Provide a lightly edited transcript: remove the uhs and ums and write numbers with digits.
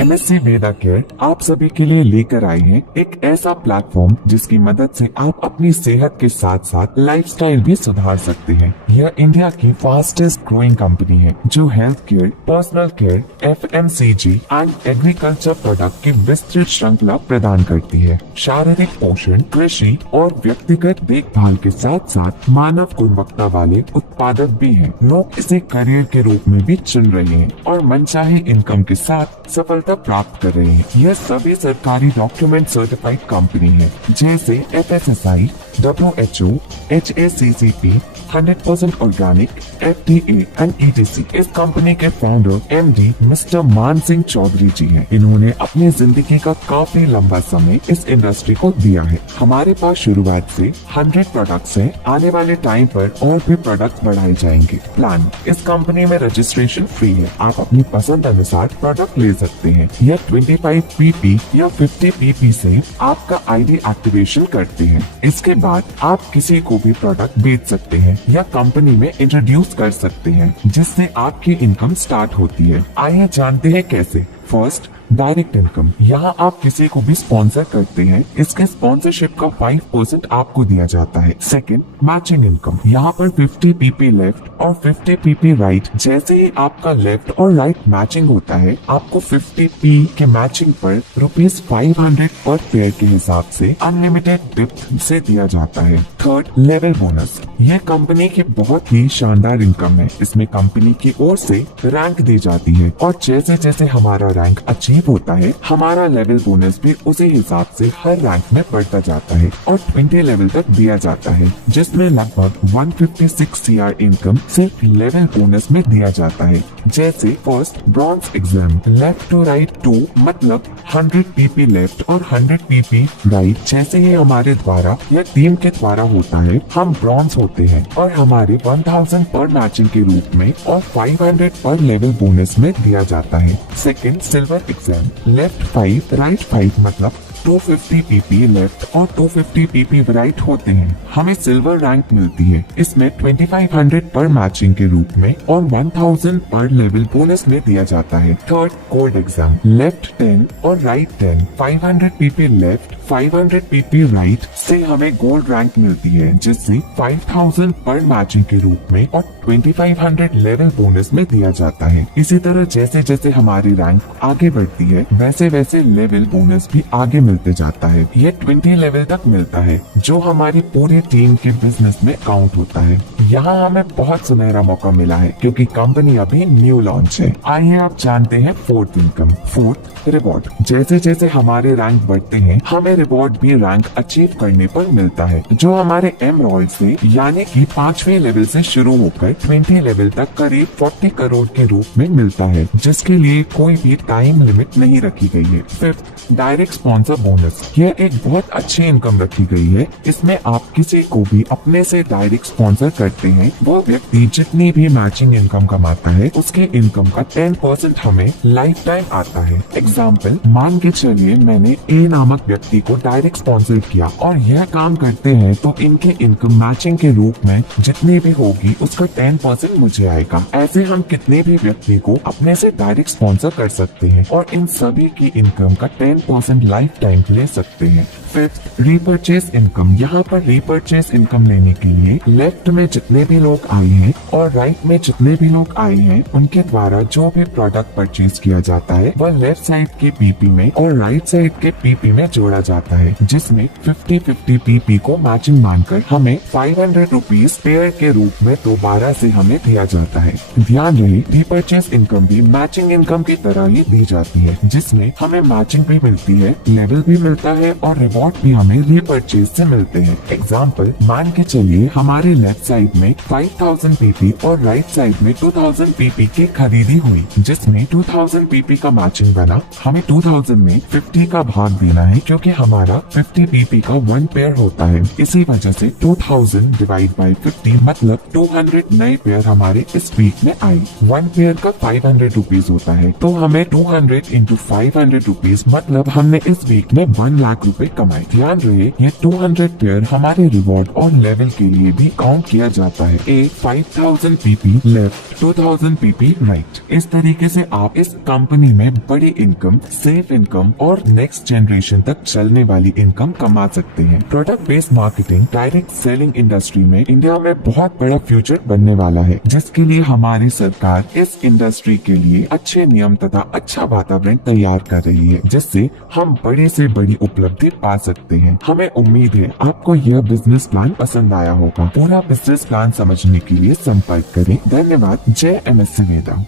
MSC वेदा care आप सभी के लिए लेकर आए हैं एक ऐसा प्लेटफॉर्म जिसकी मदद से आप अपनी सेहत के साथ साथ लाइफस्टाइल भी सुधार सकते हैं। यह इंडिया की फास्टेस्ट ग्रोइंग कंपनी है जो health care, personal care, FMCG and agriculture product की विस्तृत श्रृंखला प्रदान करती है। शारीरिक पोषण, कृषि और व्यक्तिगत देखभाल के साथ साथ मानव गुणवत्ता वाले उत्पादक भी हैं। लोग इसे करियर के रूप में भी चुन रहे हैं और मनचाहे इनकम के साथ सफलता प्राप्त कर रहे हैं। यह सभी सरकारी डॉक्यूमेंट सर्टिफाइड कंपनी है जैसे FSSAI, WHO, HACCP, 100% organic, FDA and ETC। इस कंपनी के फाउंडर MD मिस्टर मान सिंह चौधरी जी हैं। इन्होंने अपनी जिंदगी का काफी लंबा समय इस इंडस्ट्री को दिया है। हमारे पास शुरुआत से 100 प्रोडक्ट्स हैं। आने वाले टाइम पर और भी प्रोडक्ट्स बढ़ाए जाएंगे। प्लान, इस कंपनी में रजिस्ट्रेशन फ्री है। आप अपनी पसंद अनुसार प्रोडक्ट ले सकते हैं। यह 25 PP या 50 PP से आपका ID एक्टिवेशन करते हैं। इसके बाद आप किसी को भी प्रोडक्ट बेच सकते हैं या कंपनी में इंट्रोड्यूस कर सकते हैं जिससे आपकी इनकम स्टार्ट होती है। आइए जानते हैं कैसे। First, direct income. यहाँ आप किसी को भी स्पॉन्सर करते हैं, इसके स्पॉन्सरशिप का 5% आपको दिया जाता है। Second, matching income. यहाँ पर 50 PP लेफ्ट और 50 PP राइट, जैसे ही आपका लेफ्ट और राइट मैचिंग होता है आपको 50p के मैचिंग पर ₹500 पर पेयर के हिसाब से अनलिमिटेड डिप से दिया जाता है। Third, level bonus. यह कंपनी की बहुत ही शानदार इनकम है। इसमें कंपनी की ओर से रैंक दी जाती है और जैसे जैसे हमारा रैंक अचीव होता है हमारा लेवल बोनस भी उसी हिसाब से हर रैंक में बढ़ता जाता है और 20 लेवल तक दिया जाता है, जिसमें लगभग 156 CR इनकम सिर्फ लेवल बोनस में दिया जाता है। जैसे first, bronze exam, left to right 2 मतलब 100 PP लेफ्ट और 100 PP राइट। जैसे ही हमारे द्वारा या टीम के द्वारा होता है हम ब्रॉन्ज होते हैं और हमारे 1000 पर मैचिंग के रूप में और 500 पर लेवल बोनस में दिया जाता है। Second, silver exam, left 5 right 5 मतलब 250 PP लेफ्ट और 250 PP राइट होते हैं। हमें सिल्वर रैंक मिलती है। इसमें 2500 पर मैचिंग के रूप में और 1000 पर लेवल बोनस में दिया जाता है। थर्ड, गोल्ड एग्जाम, लेफ्ट 10 और right 10, 500 PP left 500 PP right से हमें गोल्ड रैंक मिलती है, जिससे 5000 पर मैचिंग के रूप में और 2500 लेवल बोनस में दिया जाता है। इसी तरह जैसे जैसे हमारी रैंक आगे बढ़ती है वैसे वैसे लेवल बोनस भी आगे मिलते जाता है। ये 20 लेवल तक मिलता है जो हमारी पूरी टीम के बिजनेस में काउंट होता है। यहाँ हमें बहुत सुनहरा मौका मिला है क्योंकि कंपनी अभी न्यू लॉन्च है। आइए आप जानते हैं फोर्थ इनकम। Fourth, reward. जैसे जैसे हमारे रैंक बढ़ते हैं हमें रिवॉर्ड भी रैंक अचीव करने पर मिलता है, जो हमारे एमरॉल्ड से यानी कि 5वें लेवल से शुरू होकर 20 लेवल तक करीब 40 करोड़ के रूप में मिलता है, जिसके लिए कोई भी टाइम लिमिट नहीं रखी गई है। Fifth, direct sponsor bonus. यह एक बहुत अच्छी इनकम रखी गई है। इसमें आप किसी को भी अपने से डायरेक्ट स्पॉन्सर करते हैं, वो व्यक्ति जितनी भी मैचिंग इनकम कमाता है उसके इनकम का 10% हमें लाइफ टाइम आता है। एग्जाम्पल, मान के चलिए मैंने A नामक व्यक्ति को डायरेक्ट स्पॉन्सर किया और यह काम करते हैं तो इनके इनकम मैचिंग के रूप में जितनी भी होगी उसका 10% मुझे आएगा। ऐसे हम कितने भी व्यक्ति को अपने से डायरेक्ट स्पॉन्सर कर सकते हैं और इन सभी की इनकम का 10% लाइफ टाइम ले सकते हैं। Fifth, repurchase income. यहाँ पर रीपर्चेस इनकम लेने के लिए लेफ्ट में जितने भी लोग आए हैं और राइट में जितने भी लोग आए हैं उनके द्वारा जो भी प्रोडक्ट परचेज किया जाता है वह लेफ्ट साइड के PP में और राइट साइड के PP में जोड़ा जाता है, जिसमें 50-50 PP को मैचिंग मानकर हमें 500 रुपीज पेयर के रूप में दोबारा से हमें दिया जाता है। ध्यान रहे, रीपर्चेस इनकम भी मैचिंग इनकम की तरह ही दी जाती है, जिसमें हमें मैचिंग भी मिलती है, लेवल भी मिलता है और रिवॉर्ड भी हमें रीपर्चेज से मिलते हैं। एग्जाम्पल, मान के चलिए हमारे लेफ्ट साइड में 5000 PP और राइट साइड में 2000 PP की खरीदी हुई, जिसमें 2000 PP का मैचिंग बना। हमें 2000 में 50 का भाग देना है क्योंकि हमारा 50 PP का 1 पेयर होता है। इसी वजह से 2000 डिवाइड बाई 50 मतलब 200 नए पेयर हमारे इस वीक में आए। 1 पेयर का 500 रुपीज होता है, तो हमें 200 इंटू 500 रुपीज मतलब हमने इस वीक में 1 लाख रुपए कमाए। कमाए। ध्यान रहे ये 200 पेयर हमारे रिवॉर्ड और लेवल के लिए भी काउंट किया जाता है। 5000 PP लेफ्ट 2000 PP राइट। इस तरीके से आप इस कंपनी में बड़ी इनकम, सेफ इनकम और नेक्स्ट जनरेशन तक चलने वाली इनकम कमा सकते हैं। Product based marketing, direct selling industry में इंडिया में बहुत बड़ा फ्यूचर बनने वाला है, जिसके लिए हमारी सरकार इस इंडस्ट्री के लिए अच्छे नियम तथा अच्छा वातावरण तैयार कर रही है, जिससे हम बड़ी से बड़ी उपलब्धि पा सकते हैं। हमें उम्मीद है आपको यह बिजनेस प्लान पसंद आया होगा। पूरा बिजनेस प्लान समझने के लिए संपर्क करें। धन्यवाद। जय MS वेदा।